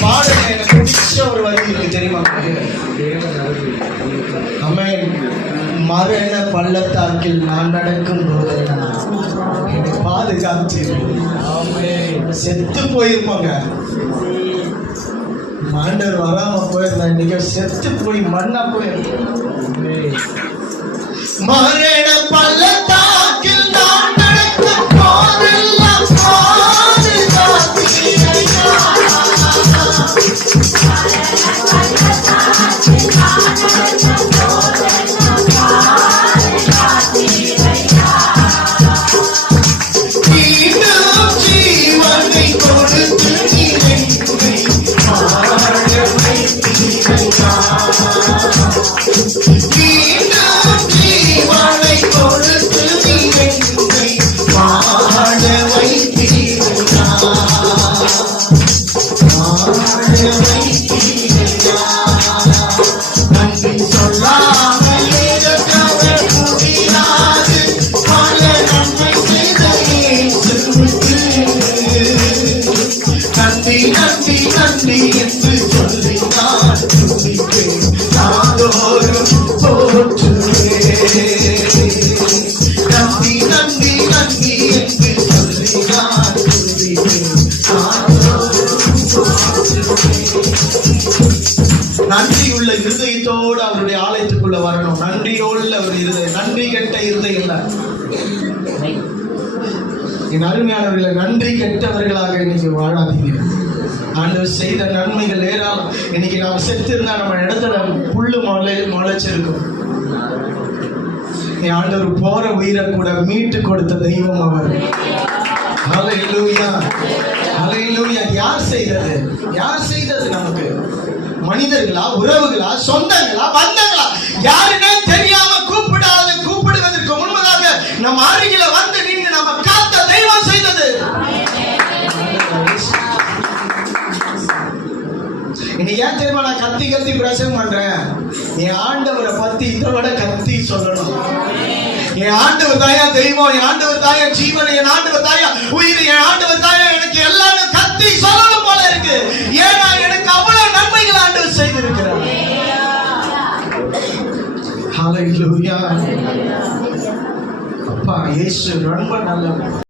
பாடுங்க எனக்கு பிடிச்ச ஒரு வரி இருக்கு தெரியுமா அமேன் மரண பள்ளத்தாக்கில் நான் நடக்கும் போது பாதுகாத்து செத்து போயிருப்பாங்க மாண்டவர் வராம போயிருந்தா இன்னைக்கு செத்து போய் மண்ணா போயிருப்பேன் மரண real நன்றியுள்ள இருதயத்தோடு அவருடைய ஆலயத்துக்குள்ள வரணும். நன்றியோடு அவர் இருதயம் நன்றி கெட்ட இருதயம் இல்ல என் அருமையானவர்களை நன்றி கெட்டவர்களாக இன்னைக்கு வாழாதீங்க. ஆண்டவர் செய்த நன்மைகள் ஏறாம இன்னைக்கு நாம் செத்து இருந்தா நம்ம இடத்துல புல்லு முளை முளைச்சிருக்கும். என் ஆண்டவர் போற உயிரை கூட மீட்டு கொடுத்த தெய்வம் அவர். ஹalleluya செய்தது? யார் செய்தது நமக்கு? மனிதர்களா உறவுகளா சொந்தங்களா பந்தங்களா? யாருன்னே தெரியாம கூப்பிடாது கூப்பிடுவதற்கு முன்பதாக நம்ம அருகில வந்து நின்று நம்ம காத்த தெய்வம் செய்தது. இன்னைக்கு ஏன் தெரியுமா நான் கத்தி கத்தி பிரசங்கம் பண்றேன்? என் ஆண்டவரை பத்தி இதை விட கத்தி சொல்லணும். என் ஆண்டவர் தாயா தெய்வம் என் ஆண்டவர் தாயா ஜீவன் என் ஆண்டவர் தாயா அப்பா இயேசு ரொம்ப நல்லவர்.